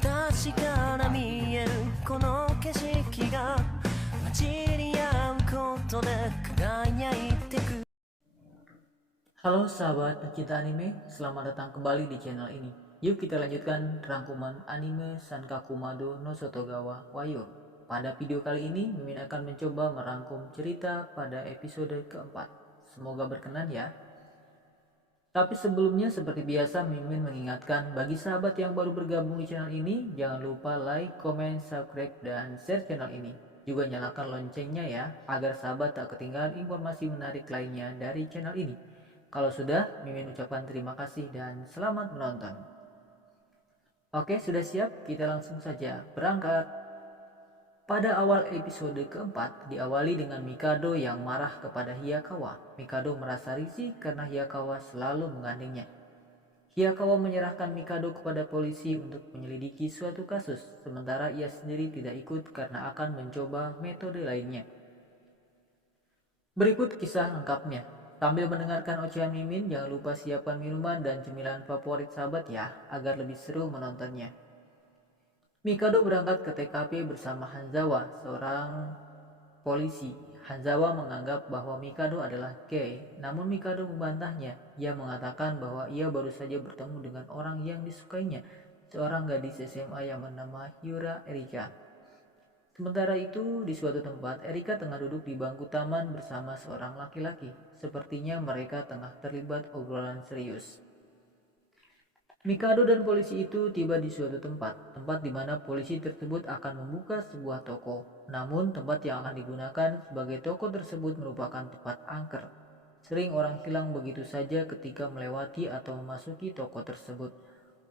私から見えるこの景色が街に合うことで輝いてく。 Halo sahabat pecinta anime, selamat datang kembali di channel ini. Yuk kita lanjutkan rangkuman anime Sankaku Mado no Sotogawa Wayo. Pada video kali ini, Mimin akan mencoba merangkum cerita pada episode keempat. Semoga berkenan ya. Tapi sebelumnya seperti biasa Mimin mengingatkan bagi sahabat yang baru bergabung di channel ini, jangan lupa like, comment, subscribe, dan share channel ini. Juga nyalakan loncengnya ya, agar sahabat tak ketinggalan informasi menarik lainnya dari channel ini. Kalau sudah, Mimin ucapkan terima kasih dan selamat menonton. Oke, sudah siap? Kita langsung saja berangkat. Pada awal episode keempat, diawali dengan Mikado yang marah kepada Hiyakawa. Mikado merasa risih karena Hiyakawa selalu menggandengnya. Hiyakawa menyerahkan Mikado kepada polisi untuk menyelidiki suatu kasus, sementara ia sendiri tidak ikut karena akan mencoba metode lainnya. Berikut kisah lengkapnya. Sambil mendengarkan ocehan Mimin, jangan lupa siapkan minuman dan cemilan favorit sahabat ya, agar lebih seru menontonnya. Mikado berangkat ke TKP bersama Hanzawa, seorang polisi. Hanzawa menganggap bahwa Mikado adalah gay, namun Mikado membantahnya. Ia mengatakan bahwa ia baru saja bertemu dengan orang yang disukainya, seorang gadis SMA yang bernama Hyura Erika. Sementara itu, di suatu tempat, Erika tengah duduk di bangku taman bersama seorang laki-laki. Sepertinya mereka tengah terlibat obrolan serius. Mikado dan polisi itu tiba di suatu tempat di mana polisi tersebut akan membuka sebuah toko. Namun tempat yang akan digunakan sebagai toko tersebut merupakan tempat angker. Sering orang hilang begitu saja ketika melewati atau memasuki toko tersebut.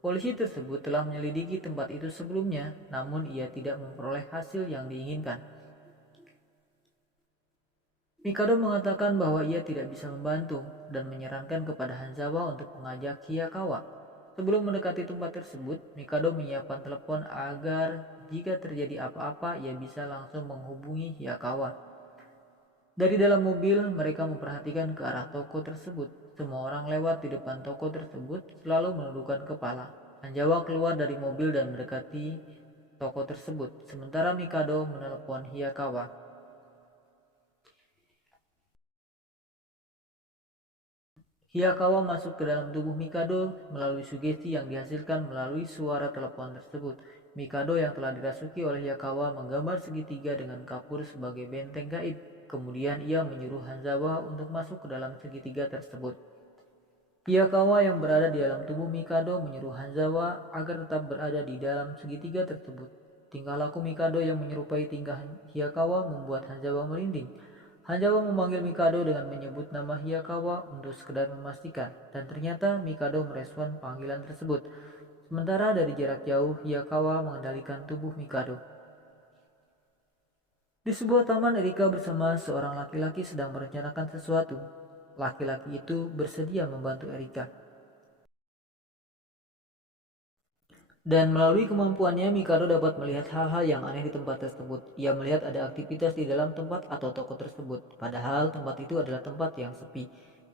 Polisi tersebut telah menyelidiki tempat itu sebelumnya, namun ia tidak memperoleh hasil yang diinginkan. Mikado mengatakan bahwa ia tidak bisa membantu dan menyarankan kepada Hanzawa untuk mengajak Hiyakawa. Sebelum mendekati tempat tersebut, Mikado menyiapkan telepon agar jika terjadi apa-apa ia bisa langsung menghubungi Hiyakawa. Dari dalam mobil, mereka memperhatikan ke arah toko tersebut. Semua orang lewat di depan toko tersebut selalu menundukkan kepala. Hanzawa keluar dari mobil dan mendekati toko tersebut, sementara Mikado menelepon Hiyakawa. Hiyakawa masuk ke dalam tubuh Mikado melalui sugesti yang dihasilkan melalui suara telepon tersebut. Mikado yang telah dirasuki oleh Hiyakawa menggambar segitiga dengan kapur sebagai benteng gaib. Kemudian ia menyuruh Hanzawa untuk masuk ke dalam segitiga tersebut. Hiyakawa yang berada di dalam tubuh Mikado menyuruh Hanzawa agar tetap berada di dalam segitiga tersebut. Tingkah laku Mikado yang menyerupai tingkah Hiyakawa membuat Hanzawa merinding. Hanzawa memanggil Mikado dengan menyebut nama Hiyakawa untuk sekedar memastikan, dan ternyata Mikado merespon panggilan tersebut. Sementara dari jarak jauh, Hiyakawa mengendalikan tubuh Mikado. Di sebuah taman, Erika bersama seorang laki-laki sedang merencanakan sesuatu. Laki-laki itu bersedia membantu Erika. Dan melalui kemampuannya, Mikado dapat melihat hal-hal yang aneh di tempat tersebut. Ia melihat ada aktivitas di dalam tempat atau toko tersebut, padahal tempat itu adalah tempat yang sepi.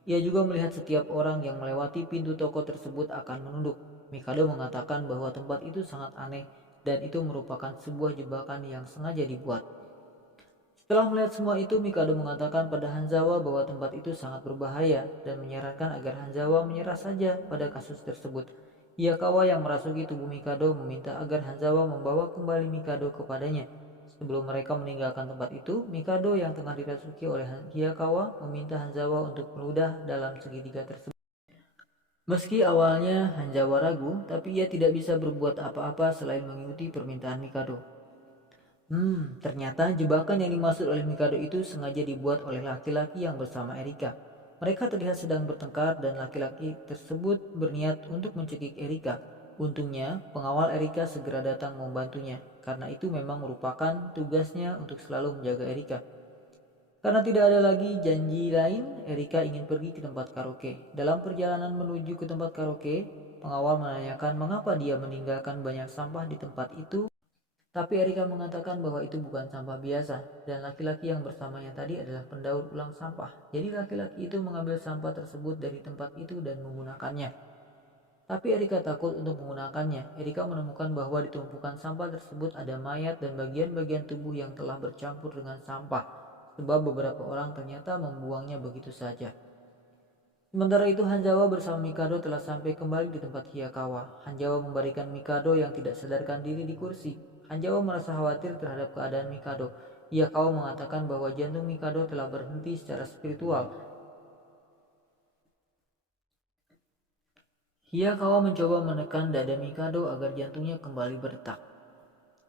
Ia juga melihat setiap orang yang melewati pintu toko tersebut akan menunduk. Mikado mengatakan bahwa tempat itu sangat aneh dan itu merupakan sebuah jebakan yang sengaja dibuat. Setelah melihat semua itu, Mikado mengatakan pada Hanzawa bahwa tempat itu sangat berbahaya dan menyarankan agar Hanzawa menyerah saja pada kasus tersebut. Hiyakawa yang merasuki tubuh Mikado meminta agar Hanzawa membawa kembali Mikado kepadanya. Sebelum mereka meninggalkan tempat itu, Mikado yang tengah dirasuki oleh Hiyakawa meminta Hanzawa untuk meludah dalam segitiga tersebut. Meski awalnya Hanzawa ragu, tapi ia tidak bisa berbuat apa-apa selain mengikuti permintaan Mikado. Ternyata jebakan yang dimaksud oleh Mikado itu sengaja dibuat oleh laki-laki yang bersama Erika. Mereka terlihat sedang bertengkar dan laki-laki tersebut berniat untuk mencekik Erika. Untungnya, pengawal Erika segera datang membantunya, karena itu memang merupakan tugasnya untuk selalu menjaga Erika. Karena tidak ada lagi janji lain, Erika ingin pergi ke tempat karaoke. Dalam perjalanan menuju ke tempat karaoke, pengawal menanyakan mengapa dia meninggalkan banyak sampah di tempat itu. Tapi Erika mengatakan bahwa itu bukan sampah biasa, dan laki-laki yang bersamanya tadi adalah pendaur ulang sampah. Jadi laki-laki itu mengambil sampah tersebut dari tempat itu dan menggunakannya. Tapi Erika takut untuk menggunakannya. Erika menemukan bahwa di tumpukan sampah tersebut ada mayat dan bagian-bagian tubuh yang telah bercampur dengan sampah, sebab beberapa orang ternyata membuangnya begitu saja. Sementara itu Hanzawa bersama Mikado telah sampai kembali di tempat Hiyakawa. Hanzawa memberikan Mikado yang tidak sadarkan diri di kursi. Hanzawa merasa khawatir terhadap keadaan Mikado. Hiyakawa mengatakan bahwa jantung Mikado telah berhenti secara spiritual. Hiyakawa mencoba menekan dada Mikado agar jantungnya kembali berdetak.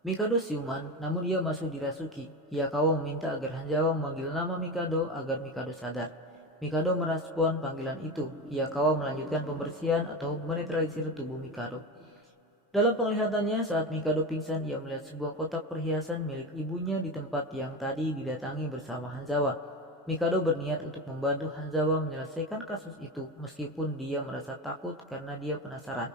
Mikado siuman, namun ia masih dirasuki. Hiyakawa meminta agar Hanzawa memanggil nama Mikado agar Mikado sadar. Mikado merespon panggilan itu. Hiyakawa melanjutkan pembersihan atau menetralisir tubuh Mikado. Dalam penglihatannya, saat Mikado pingsan, ia melihat sebuah kotak perhiasan milik ibunya di tempat yang tadi didatangi bersama Hanzawa. Mikado berniat untuk membantu Hanzawa menyelesaikan kasus itu, meskipun dia merasa takut karena dia penasaran.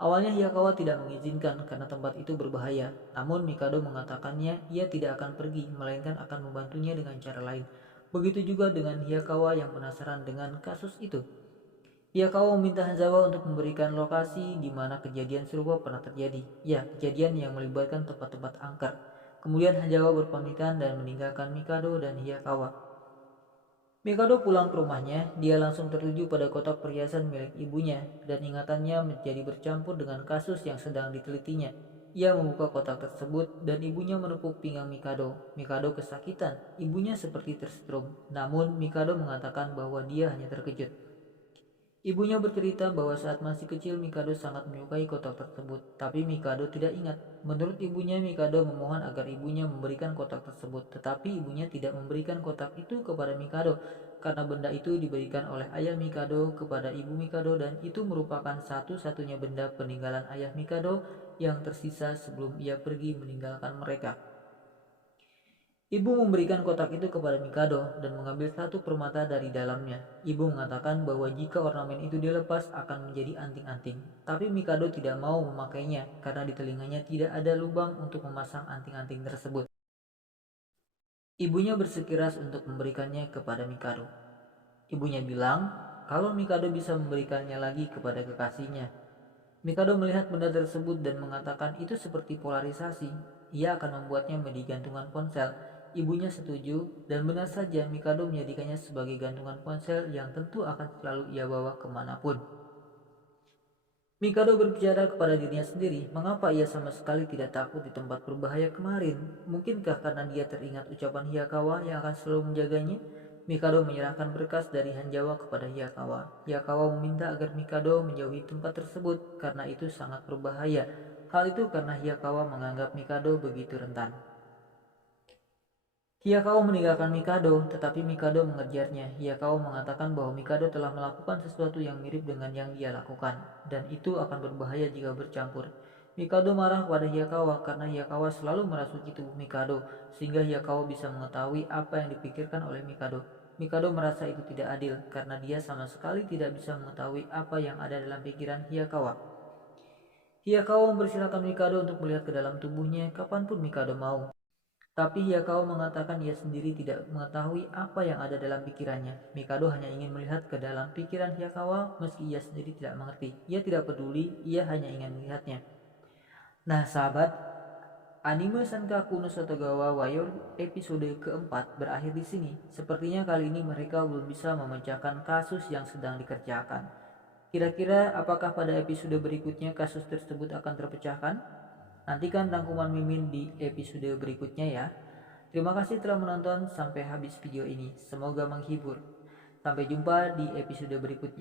Awalnya Hiyakawa tidak mengizinkan karena tempat itu berbahaya, namun Mikado mengatakannya ia tidak akan pergi, melainkan akan membantunya dengan cara lain. Begitu juga dengan Hiyakawa yang penasaran dengan kasus itu. Hiyakawa meminta Hanzawa untuk memberikan lokasi di mana kejadian serupa pernah terjadi. Ya, kejadian yang melibatkan tempat-tempat angker. Kemudian Hanzawa berpamitan dan meninggalkan Mikado dan Hiyakawa. Mikado pulang ke rumahnya, dia langsung tertuju pada kotak perhiasan milik ibunya dan ingatannya menjadi bercampur dengan kasus yang sedang ditelitinya. Ia membuka kotak tersebut dan ibunya menepuk pinggang Mikado. Mikado kesakitan, ibunya seperti tersetrum. Namun Mikado mengatakan bahwa dia hanya terkejut. Ibunya bercerita bahwa saat masih kecil Mikado sangat menyukai kotak tersebut, tapi Mikado tidak ingat. Menurut ibunya, Mikado memohon agar ibunya memberikan kotak tersebut, tetapi ibunya tidak memberikan kotak itu kepada Mikado karena benda itu diberikan oleh ayah Mikado kepada ibu Mikado dan itu merupakan satu-satunya benda peninggalan ayah Mikado yang tersisa sebelum ia pergi meninggalkan mereka. Ibu memberikan kotak itu kepada Mikado dan mengambil satu permata dari dalamnya. Ibu mengatakan bahwa jika ornamen itu dilepas akan menjadi anting-anting. Tapi Mikado tidak mau memakainya karena di telinganya tidak ada lubang untuk memasang anting-anting tersebut. Ibunya bersikeras untuk memberikannya kepada Mikado. Ibunya bilang kalau Mikado bisa memberikannya lagi kepada kekasihnya. Mikado melihat benda tersebut dan mengatakan itu seperti polarisasi. Ia akan membuatnya menjadi gantungan ponsel. Ibunya setuju dan benar saja Mikado menjadikannya sebagai gantungan ponsel yang tentu akan selalu ia bawa kemanapun. Mikado berbicara kepada dirinya sendiri, mengapa ia sama sekali tidak takut di tempat berbahaya kemarin? Mungkinkah karena dia teringat ucapan Hiyakawa yang akan selalu menjaganya? Mikado menyerahkan berkas dari Hanzawa kepada Hiyakawa. Hiyakawa meminta agar Mikado menjauhi tempat tersebut karena itu sangat berbahaya. Hal itu karena Hiyakawa menganggap Mikado begitu rentan. Hiyakawa meninggalkan Mikado, tetapi Mikado mengejarnya. Hiyakawa mengatakan bahwa Mikado telah melakukan sesuatu yang mirip dengan yang dia lakukan, dan itu akan berbahaya jika bercampur. Mikado marah kepada Hiyakawa karena Hiyakawa selalu merasuki tubuh Mikado, sehingga Hiyakawa bisa mengetahui apa yang dipikirkan oleh Mikado. Mikado merasa itu tidak adil, karena dia sama sekali tidak bisa mengetahui apa yang ada dalam pikiran Hiyakawa. Hiyakawa mempersilahkan Mikado untuk melihat ke dalam tubuhnya kapanpun Mikado mau. Tapi Hiyakawa mengatakan ia sendiri tidak mengetahui apa yang ada dalam pikirannya. Mikado hanya ingin melihat ke dalam pikiran Hiyakawa meski ia sendiri tidak mengerti. Ia tidak peduli, ia hanya ingin melihatnya. Nah sahabat, anime Sankaku no Sotogawa Warrior episode keempat berakhir di sini. Sepertinya kali ini mereka belum bisa memecahkan kasus yang sedang dikerjakan. Kira-kira apakah pada episode berikutnya kasus tersebut akan terpecahkan? Nantikan rangkuman Mimin di episode berikutnya ya. Terima kasih telah menonton sampai habis video ini. Semoga menghibur. Sampai jumpa di episode berikutnya.